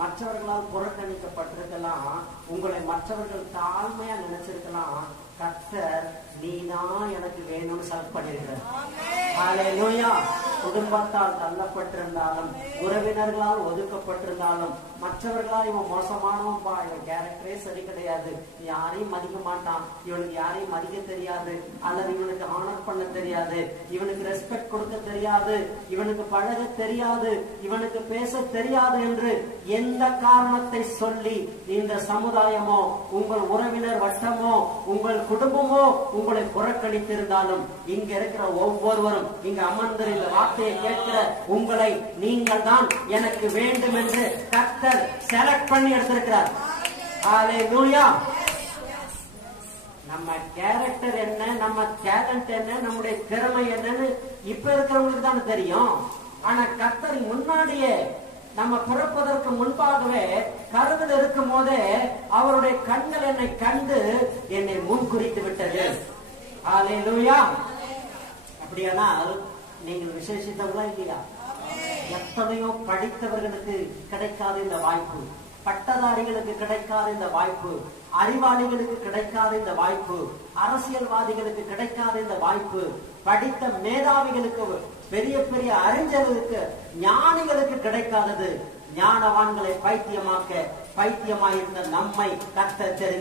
மற்றவர்களால் புறக்கணிக்கப்பட்டிருக்கலாம், உங்களை மற்றவர்கள் தாழ்மையா நினைச்சிருக்கலாம். கர்த்தர் நீதான் எனக்கு வேணும்னு செலக்ட் பண்ணிருக்கிறார். ஹல்லேலூயா. குடும்பத்தால் தள்ளப்பட்டிருந்தாலும், உறவினர்களால் ஒதுக்கப்பட்டிருந்தாலும், மற்றவர்களால் இவன் மோசமானவன் பா, இவன் கேரக்டரே சரி கிடையாது, யாரையும் மதிக்க மாட்டான், இவனுக்கு யாரையும் மதிக்க தெரியாது, அல்லது இவனுக்கு ஆனர் பண்ண தெரியாது, இவனுக்கு ரெஸ்பெக்ட் கொடுக்க தெரியாது, இவனுக்கு பழக தெரியாது, இவனுக்கு பேச தெரியாது என்று எந்த காரணத்தை சொல்லி இந்த சமுதாயமோ, உங்கள் உறவினர் வட்டமோ, உங்கள் குடும்பமோ உங்களை புறக்கணித்திருந்தாலும், இங்க இருக்கிற ஒவ்வொருவரும், இங்க அமர்ந்த இந்த வார்த்தையை கேட்கிற உங்களை, நீங்கள் தான் எனக்கு வேண்டும் என்று கர்த்தர் செலக்ட் பண்ணி எடுத்திருக்கிறார். ஹல்லேலூயா. நம்ம கேரக்டர் என்ன, நம்ம டேலண்ட் என்ன, நம்முடைய திறமை என்னன்னு இப்ப இருக்கிறவங்களுக்கு தான் தெரியும். ஆனா கர்த்தர் முன்னாடியே, நம்ம பிறப்பதற்கு முன்பாகவே கருவில் இருக்கும் போதே அவருடைய கண்கள் என்னை கண்டு என்னை முன்குறித்து விட்டது. ஹல்லேலூயா. அப்படியானால் நீங்கள் விசேஷித்தவங்களா இல்லையா? எத்தனையோ படித்தவர்களுக்கு கிடைக்காத இந்த வாய்ப்பு, பட்டதாரிகளுக்கு கிடைக்காத இந்த வாய்ப்பு, அறிவாளிகளுக்கு கிடைக்காத இந்த வாய்ப்பு, அரசியல்வாதிகளுக்கு கிடைக்காத இந்த வாய்ப்பு, படித்த மேதாவிகளுக்கு, பெரிய பெரிய அறிஞர்களுக்கு, ஞானிகளுக்கு கிடைக்காதது. ஞானவான்களை பைத்தியமாக்க பைத்தியமாயிருந்த நம்மை கர்த்தர் தெரிந்து